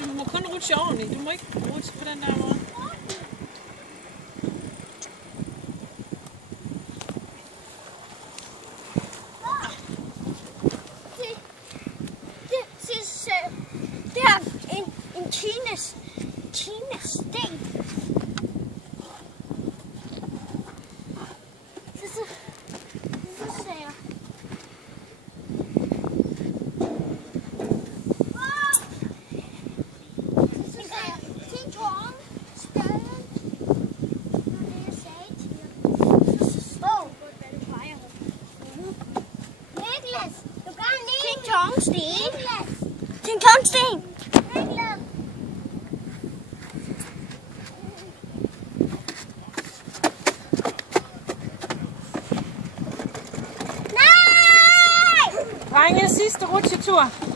Du må kun rutsche ordentligt. Du må ikke rutsche på den der måde. Det er en Kinas sten. Så ser jeg. Ting tungsten. Drenge, sidste rutsjetur.